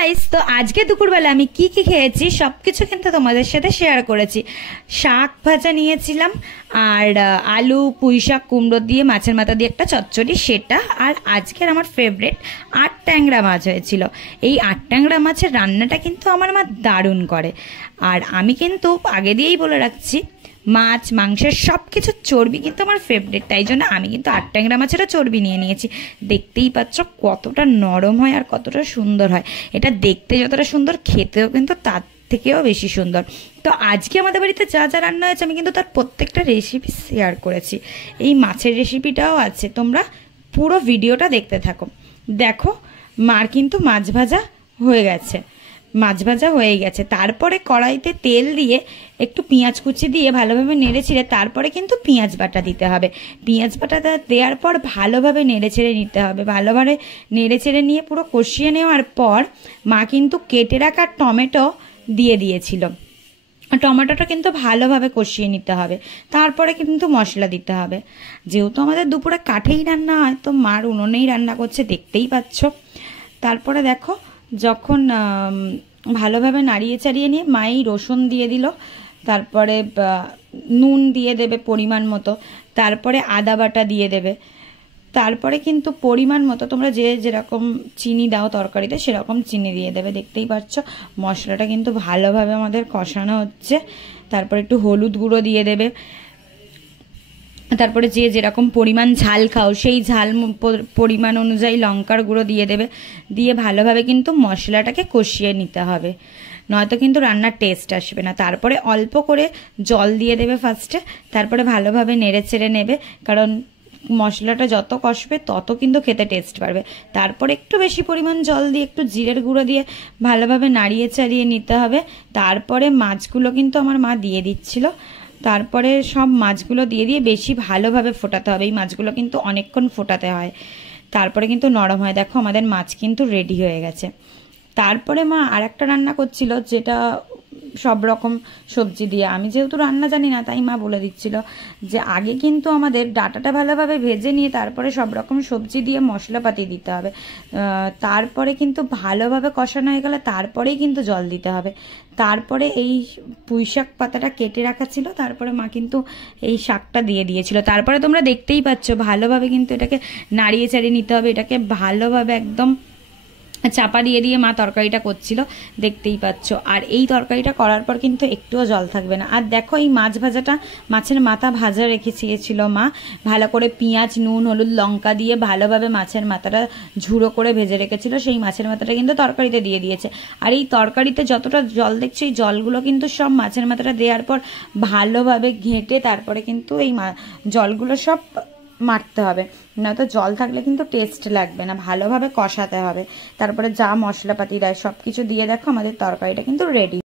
Guys, তো আজকে দুপুরবেলা আমি কি কি খেয়েছি সবকিছু কিন্তু তোমাদের সাথে শেয়ার করেছি। শাক ভাজা নিয়েছিলাম, আর আলু পুঁই শাক কুমড়ো দিয়ে মাছের মাথা দিয়ে একটা চচ্চড়ি, সেটা। আর আজকের আমার ফেভারিট আট ট্যাংরা মাছ হয়েছিল। এই আট ট্যাংরা মাছের রান্নাটা কিন্তু আমার মা দারুণ করে। আর আমি কিন্তু আগে দিয়েই বলে রাখছি, মাছ মাংসের সব কিছুর চর্বি কিন্তু আমার ফেভারিট, তাই জন্য আমি কিন্তু আট ট্যাংরা মাছেরও চর্বি নিয়ে নিয়েছি। দেখতেই পাচ্ছ কতটা নরম হয় আর কতটা সুন্দর হয়। এটা দেখতে যতটা সুন্দর, খেতেও কিন্তু তার থেকেও বেশি সুন্দর। তো আজকে আমাদের বাড়িতে যা যা রান্না হয়েছে আমি কিন্তু তার প্রত্যেকটা রেসিপি শেয়ার করেছি। এই মাছের রেসিপিটাও আছে, তোমরা পুরো ভিডিওটা দেখতে থাকো। দেখো, মার কিন্তু মাছ ভাজা হয়ে গেছে, তারপরে কড়াইতে তেল দিয়ে একটু পেঁয়াজ কুচি দিয়ে ভালোভাবে নেড়ে ছেড়ে তারপরে কিন্তু পেঁয়াজ বাটা দিতে হবে। পেঁয়াজ বাটাটা দেওয়ার পর ভালোভাবে নেড়ে ছেড়ে নিতে হবে। ভালোভাবে নেড়ে ছেড়ে নিয়ে পুরো কষিয়ে নেওয়ার পর মা কিন্তু কেটে রাখা টমেটো দিয়ে দিয়েছিল। টমেটোটা কিন্তু ভালোভাবে কষিয়ে নিতে হবে, তারপরে কিন্তু মশলা দিতে হবে। যেহেতু আমাদের দুপুরে কাঠেই রান্না হয়, তো মার উনুনেই রান্না করছে, দেখতেই পাচ্ছ। তারপরে দেখো, যখন ভালোভাবে নাড়িয়ে চাড়িয়ে নিয়ে মাই রসুন দিয়ে দিল, তারপরে নুন দিয়ে দেবে পরিমাণ মতো, তারপরে আদা বাটা দিয়ে দেবে, তারপরে কিন্তু পরিমাণ মতো তোমরা যে যেরকম চিনি দাও তরকারিতে সেরকম চিনি দিয়ে দেবে। দেখতেই পাচ্ছ মশলাটা কিন্তু ভালোভাবে আমাদের কষানো হচ্ছে। তারপরে একটু হলুদ গুঁড়ো দিয়ে দেবে, তারপরে যে যেরকম পরিমাণ ঝাল খাও সেই ঝাল পরিমাণ অনুযায়ী লঙ্কার গুঁড়ো দিয়ে দেবে। দিয়ে ভালোভাবে কিন্তু মশলাটাকে কষিয়ে নিতে হবে, নয়তো কিন্তু রান্নার টেস্ট আসবে না। তারপরে অল্প করে জল দিয়ে দেবে ফার্স্টে, তারপরে ভালোভাবে নেড়ে চেড়ে নেবে, কারণ মশলাটা যত কষবে তত কিন্তু খেতে টেস্ট বাড়বে। তারপরে একটু বেশি পরিমাণ জল দিয়ে একটু জিরের গুঁড়ো দিয়ে ভালোভাবে নাড়িয়ে চাড়িয়ে নিতে হবে। তারপরে মাছগুলো কিন্তু আমার মা দিয়ে দিচ্ছিল, তারপরে সব মাছগুলো দিয়ে দিয়ে বেশি ভালোভাবে ফোটাতে হবে। এই মাছগুলো কিন্তু অনেকক্ষণ ফোটাতে হয়, তারপরে কিন্তু নরম হয়। দেখো আমাদের মাছ কিন্তু রেডি হয়ে গেছে। তারপরে মা আর একটা রান্না করছিল, যেটা সব রকম সবজি দিয়ে। আমি যেহেতু রান্না জানি না, তাই মা বলে দিচ্ছিল যে আগে কিন্তু আমাদের ডাঁটাটা ভালোভাবে ভেজে নিয়ে তারপরে সব রকম সবজি দিয়ে মশলাপাতি দিতে হবে। তারপরে কিন্তু ভালোভাবে কষানো হয়ে গেলে তারপরেই কিন্তু জল দিতে হবে। তারপরে এই পুঁই শাক পাতাটা কেটে রাখা ছিল, তারপরে মা কিন্তু এই শাকটা দিয়ে দিয়েছিল। তারপরে তোমরা দেখতেই পাচ্ছ ভালোভাবে কিন্তু এটাকে নাড়িয়ে চাড়িয়ে নিতে হবে। এটাকে ভালোভাবে একদম চাপা দিয়ে দিয়ে মা তরকারিটা করছিল, দেখতেই পাচ্ছ। আর এই তরকারিটা করার পর কিন্তু একটুও জল থাকবে না। আর দেখো, এই মাছ ভাজাটা, মাছের মাথা ভাজা রেখেছিল মা, ভালো করে পেঁয়াজ নুন হলুদ লঙ্কা দিয়ে ভালোভাবে মাছের মাথাটা ঝুড়ো করে ভেজে রেখেছিল। সেই মাছের মাথাটা কিন্তু তরকারিতে দিয়ে দিয়েছে। আর এই তরকারিতে যতটা জল দেখছো, এই জলগুলো কিন্তু সব মাছের মাথাটা দেওয়ার পর ভালোভাবে ঘেঁটে তারপরে কিন্তু এই জলগুলো সব মারতে হবে, নয়তো জল থাকলে কিন্তু টেস্ট লাগবে না। ভালোভাবে কষাতে হবে, তারপরে যা মশলাপাতি দেয় সব কিছু দিয়ে দেখো আমাদের তরকারিটা কিন্তু রেডি।